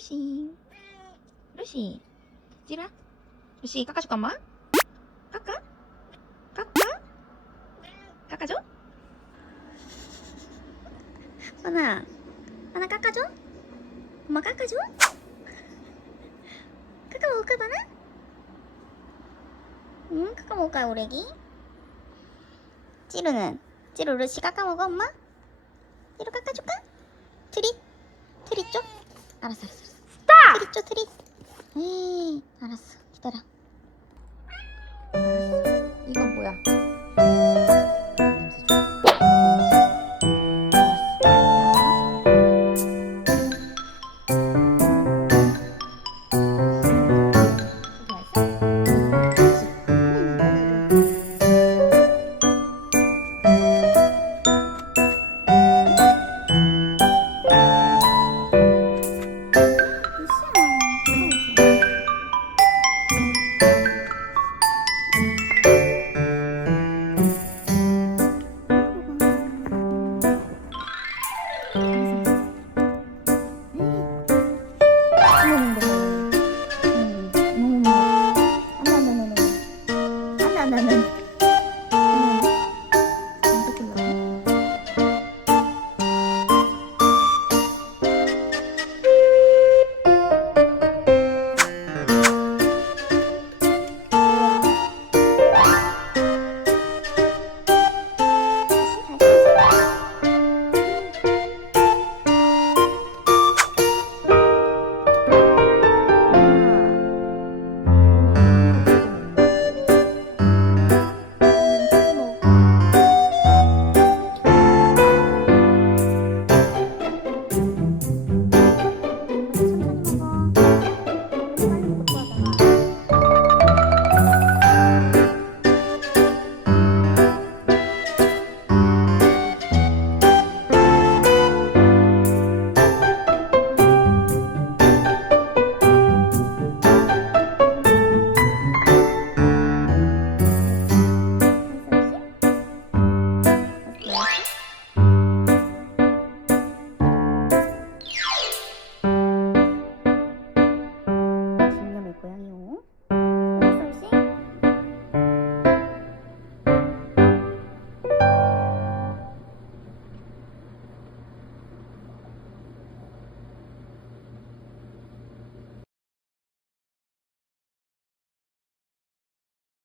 루시 루시 찌라 루시 깎아줄까 엄마? 깎아? 깎아? 깎아줘? 하나 하나 깎아줘? 엄마 깎아줘? 깎아 먹을까 바나? 응 깎아 먹을까요 오래기? 찌루는? 찌루 루시 깎아 먹어 엄마? 찌루 깎아줄까? 트리? 트리 쪽? 알았어 알았어 알았어. 트리 쪽 트리. 에이 알았어. 기다려